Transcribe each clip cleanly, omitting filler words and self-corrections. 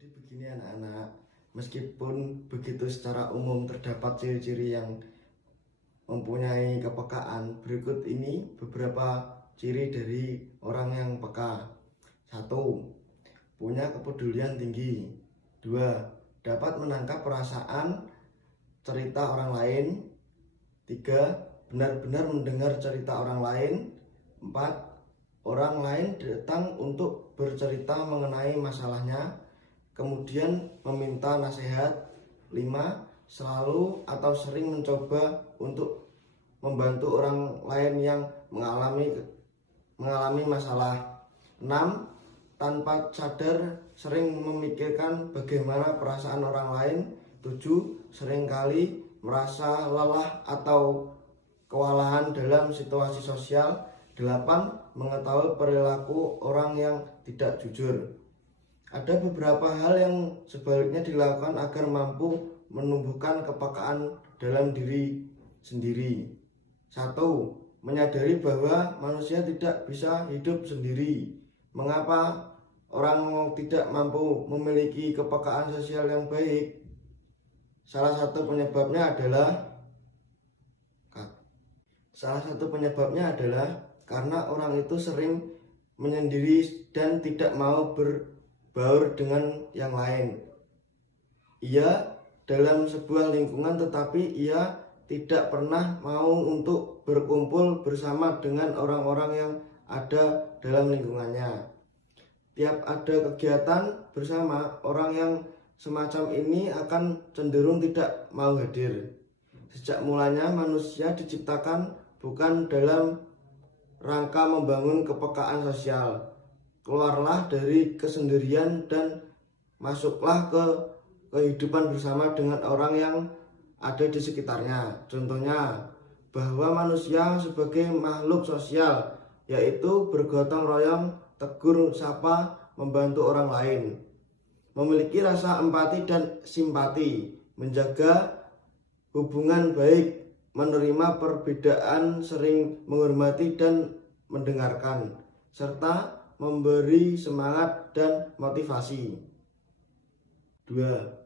Jadi begini anak-anak, meskipun begitu secara umum terdapat ciri-ciri yang mempunyai kepekaan, berikut ini beberapa ciri dari orang yang peka. 1. Punya kepedulian tinggi. 2. Dapat menangkap perasaan cerita orang lain. 3. Benar-benar mendengar cerita orang lain. 4. Orang lain datang untuk bercerita mengenai masalahnya, kemudian meminta nasihat. 5. Selalu atau sering mencoba untuk membantu orang lain yang mengalami masalah. 6. Tanpa sadar sering memikirkan bagaimana perasaan orang lain. 7. Seringkali merasa lelah atau kewalahan dalam situasi sosial. 8. Mengetahui perilaku orang yang tidak jujur. Ada beberapa hal yang sebaliknya dilakukan agar mampu menumbuhkan kepekaan dalam diri sendiri. 1. Menyadari bahwa manusia tidak bisa hidup sendiri. Mengapa orang tidak mampu memiliki kepekaan sosial yang baik? Salah satu penyebabnya adalah karena orang itu sering menyendiri dan tidak mau berbaur dengan yang lain. Ia dalam sebuah lingkungan, tetapi ia tidak pernah mau untuk berkumpul bersama dengan orang-orang yang ada dalam lingkungannya. Tiap ada kegiatan bersama, orang yang semacam ini akan cenderung tidak mau hadir. Sejak mulanya manusia diciptakan bukan dalam rangka membangun kepekaan sosial. Keluarlah dari kesendirian dan masuklah ke kehidupan bersama dengan orang yang ada di sekitarnya. Contohnya, bahwa manusia sebagai makhluk sosial, yaitu bergotong royong, tegur sapa, membantu orang lain, memiliki rasa empati dan simpati, menjaga hubungan baik, menerima perbedaan, sering menghormati dan mendengarkan, serta memberi semangat dan motivasi. 2.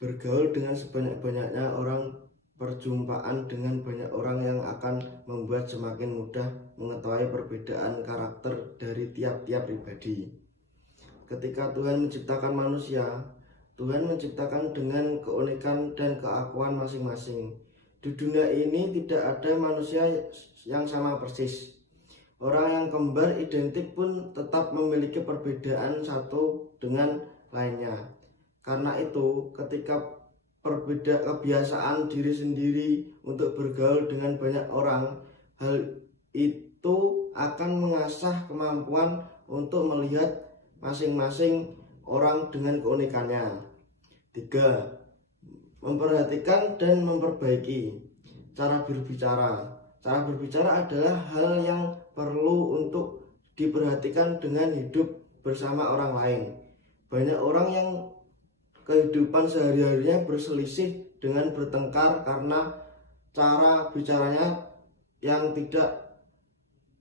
Bergaul dengan sebanyak-banyaknya orang. Perjumpaan dengan banyak orang yang akan membuat semakin mudah mengetahui perbedaan karakter dari tiap-tiap pribadi. Ketika Tuhan menciptakan manusia, Tuhan menciptakan dengan keunikan dan keakuan masing-masing. Di dunia ini tidak ada manusia yang sama persis. Orang yang kembar identik pun tetap memiliki perbedaan satu dengan lainnya. Karena itu, ketika kebiasaan diri sendiri untuk bergaul dengan banyak orang, hal itu akan mengasah kemampuan untuk melihat masing-masing orang dengan keunikannya. 3. Memperhatikan dan memperbaiki cara berbicara. Cara berbicara adalah hal yang perlu untuk diperhatikan dengan hidup bersama orang lain. Banyak orang yang kehidupan sehari-harinya berselisih dengan bertengkar karena cara bicaranya yang tidak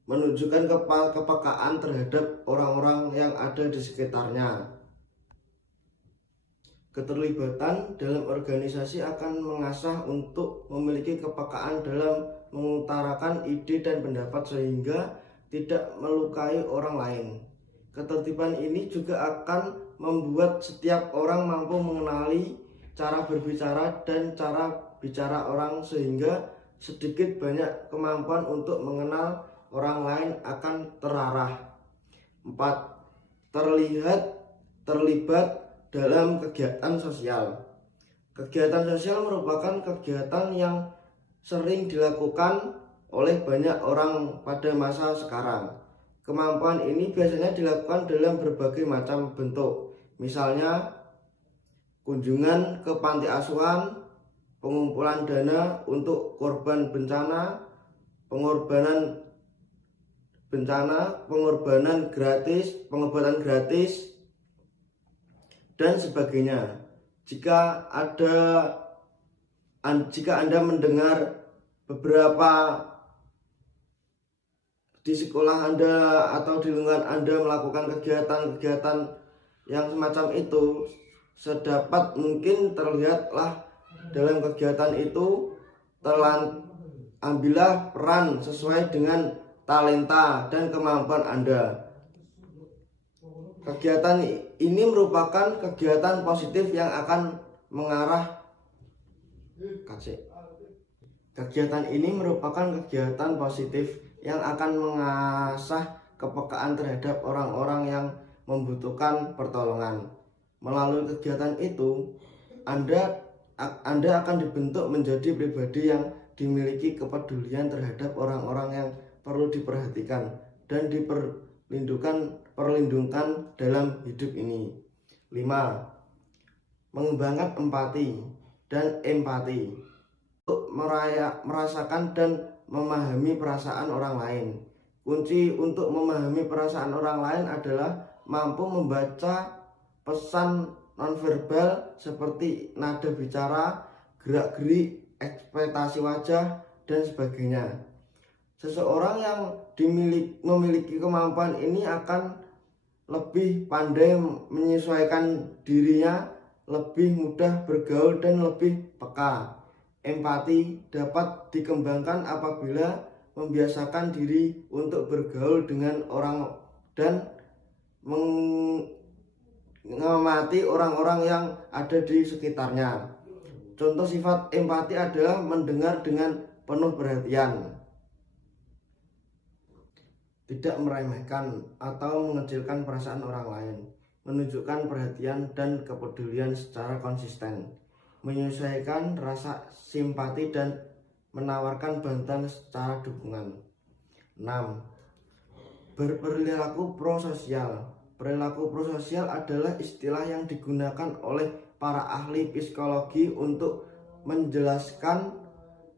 menunjukkan kepekaan terhadap orang-orang yang ada di sekitarnya. Keterlibatan dalam organisasi akan mengasah untuk memiliki kepekaan dalam mengutarakan ide dan pendapat sehingga tidak melukai orang lain. Ketertiban ini juga akan membuat setiap orang mampu mengenali cara berbicara dan cara bicara orang, sehingga sedikit banyak kemampuan untuk mengenal orang lain akan terarah. 4. Terlibat dalam kegiatan sosial. Kegiatan sosial merupakan kegiatan yang sering dilakukan oleh banyak orang pada masa sekarang. Kemampuan ini biasanya dilakukan dalam berbagai macam bentuk. Misalnya, kunjungan ke panti asuhan, pengumpulan dana untuk korban bencana, pengorbanan bencana, pengobatan gratis, dan sebagainya. Jika Anda mendengar beberapa di sekolah Anda atau di lingkungan Anda melakukan kegiatan-kegiatan yang semacam itu sedapat mungkin terlihatlah dalam kegiatan itu, ambillah peran sesuai dengan talenta dan kemampuan Anda. Kegiatan ini merupakan kegiatan positif yang akan mengarah Kegiatan ini merupakan kegiatan positif yang akan mengasah kepekaan terhadap orang-orang yang membutuhkan pertolongan. Melalui kegiatan itu, Anda akan dibentuk menjadi pribadi yang dimiliki kepedulian terhadap orang-orang yang perlu diperhatikan dan diperlindungkan dalam hidup ini. 5. Mengembangkan empati dan empati untuk merasakan dan memahami perasaan orang lain. Kunci untuk memahami perasaan orang lain adalah mampu membaca pesan nonverbal seperti nada bicara, gerak-gerik, ekspresi wajah, dan sebagainya. Seseorang yang memiliki kemampuan ini akan lebih pandai menyesuaikan dirinya, lebih mudah bergaul, dan lebih peka. Empati dapat dikembangkan apabila membiasakan diri untuk bergaul dengan orang dan mengamati orang-orang yang ada di sekitarnya. Contoh sifat empati adalah mendengar dengan penuh perhatian, tidak meremehkan atau mengecilkan perasaan orang lain, menunjukkan perhatian dan kepedulian secara konsisten, menyesuaikan rasa simpati dan menawarkan bantuan secara dukungan. 6. Berperilaku prososial. Perilaku prososial adalah istilah yang digunakan oleh para ahli psikologi untuk menjelaskan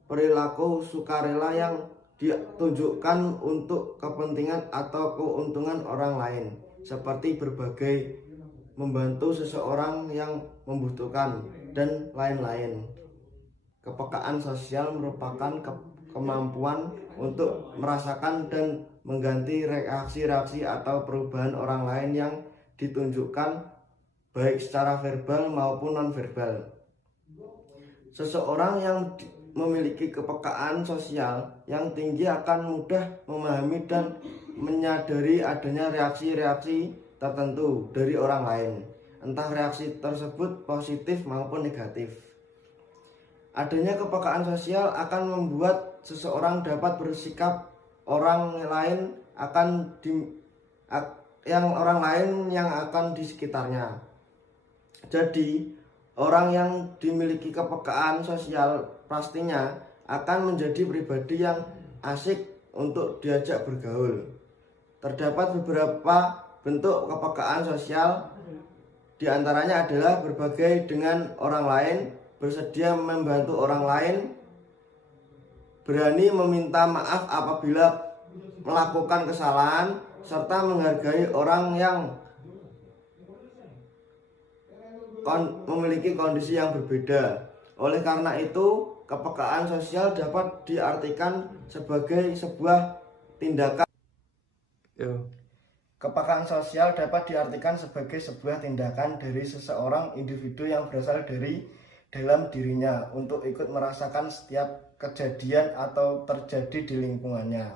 perilaku sukarela yang ditunjukkan untuk kepentingan atau keuntungan orang lain, seperti membantu seseorang yang membutuhkan, dan lain-lain. Kepekaan sosial merupakan kemampuan untuk merasakan dan mengganti reaksi-reaksi atau perubahan orang lain yang ditunjukkan baik secara verbal maupun non-verbal. Seseorang yang memiliki kepekaan sosial yang tinggi akan mudah memahami dan menyadari adanya reaksi-reaksi tertentu dari orang lain, entah reaksi tersebut positif maupun negatif. Adanya kepekaan sosial akan membuat seseorang dapat bersikap orang lain yang akan di sekitarnya. Jadi, orang yang dimiliki kepekaan sosial pastinya akan menjadi pribadi yang asik untuk diajak bergaul. Terdapat beberapa bentuk kepekaan sosial, diantaranya adalah berbagi dengan orang lain, bersedia membantu orang lain, berani meminta maaf apabila melakukan kesalahan, serta menghargai orang yang memiliki kondisi yang berbeda. Oleh karena itu, kepekaan sosial dapat diartikan sebagai sebuah tindakan. Kepekaan sosial dapat diartikan sebagai sebuah tindakan dari seseorang individu yang berasal dari dalam dirinya untuk ikut merasakan setiap kejadian atau terjadi di lingkungannya,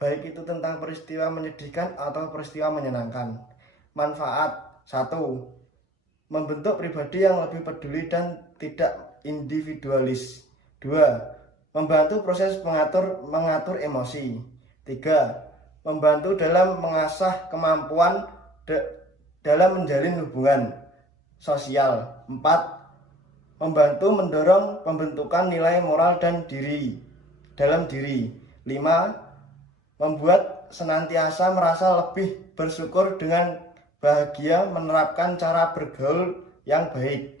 baik itu tentang peristiwa menyedihkan atau peristiwa menyenangkan. Manfaat: 1. Membentuk pribadi yang lebih peduli dan tidak individualis. 2. Membantu proses mengatur emosi. 3. Membantu dalam mengasah kemampuan dalam menjalin hubungan sosial. 4. Membantu mendorong pembentukan nilai moral dan dalam diri. 5. Membuat senantiasa merasa lebih bersyukur dengan bahagia, menerapkan cara bergaul yang baik.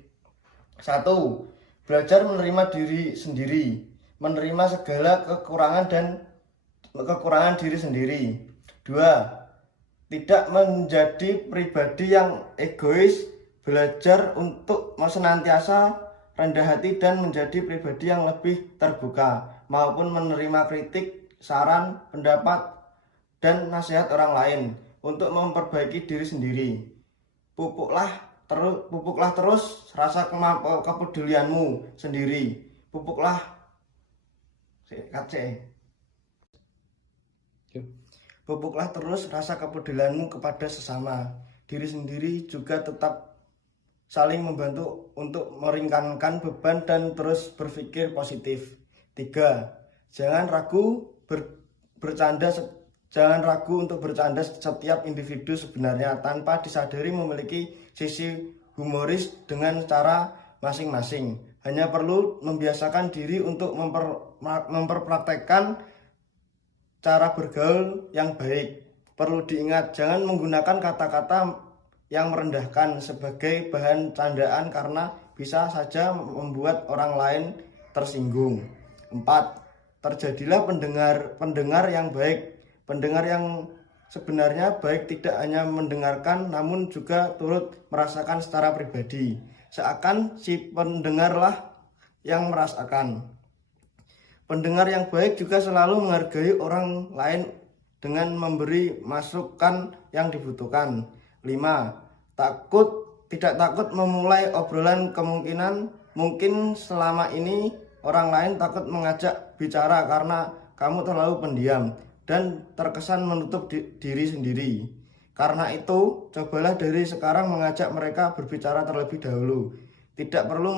1. Belajar menerima diri sendiri, menerima segala kekurangan diri sendiri. 2. Tidak menjadi pribadi yang egois, belajar untuk senantiasa rendah hati dan menjadi pribadi yang lebih terbuka, maupun menerima kritik, saran, pendapat, dan nasihat orang lain untuk memperbaiki diri sendiri. Pupuklah terus rasa kepedulianmu sendiri. Pupuklah terus rasa kepedulianmu kepada sesama. Diri sendiri juga tetap saling membantu untuk meringankan beban dan terus berpikir positif. 3. Jangan ragu untuk bercanda. Setiap individu sebenarnya tanpa disadari memiliki sisi humoris dengan cara masing-masing. Hanya perlu membiasakan diri untuk memperpraktekkan cara bergaul yang baik. Perlu diingat, jangan menggunakan kata-kata yang merendahkan sebagai bahan candaan karena bisa saja membuat orang lain tersinggung. 4. Terjadilah pendengar yang baik. Pendengar yang sebenarnya baik tidak hanya mendengarkan namun juga turut merasakan secara pribadi. Seakan si pendengarlah yang merasakan. Pendengar yang baik juga selalu menghargai orang lain dengan memberi masukan yang dibutuhkan. 5. Tidak takut memulai obrolan. Kemungkinan mungkin selama ini orang lain takut mengajak bicara karena kamu terlalu pendiam dan terkesan menutup diri sendiri. Karena itu, cobalah dari sekarang mengajak mereka berbicara terlebih dahulu. Tidak perlu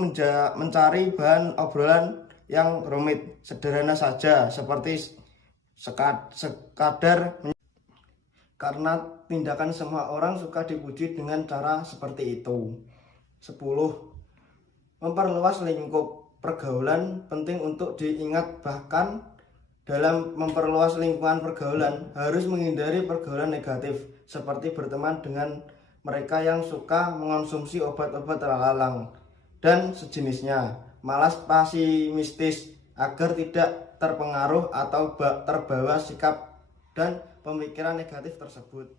mencari bahan obrolan yang rumit, sederhana saja seperti sekadar karena tindakan semua orang suka dipuji dengan cara seperti itu. 10. Memperluas lingkup pergaulan penting untuk diingat. Bahkan dalam memperluas lingkungan pergaulan harus menghindari pergaulan negatif seperti berteman dengan mereka yang suka mengonsumsi obat-obat terlarang dan sejenisnya. Malas pesimistis agar tidak terpengaruh atau terbawa sikap dan pemikiran negatif tersebut.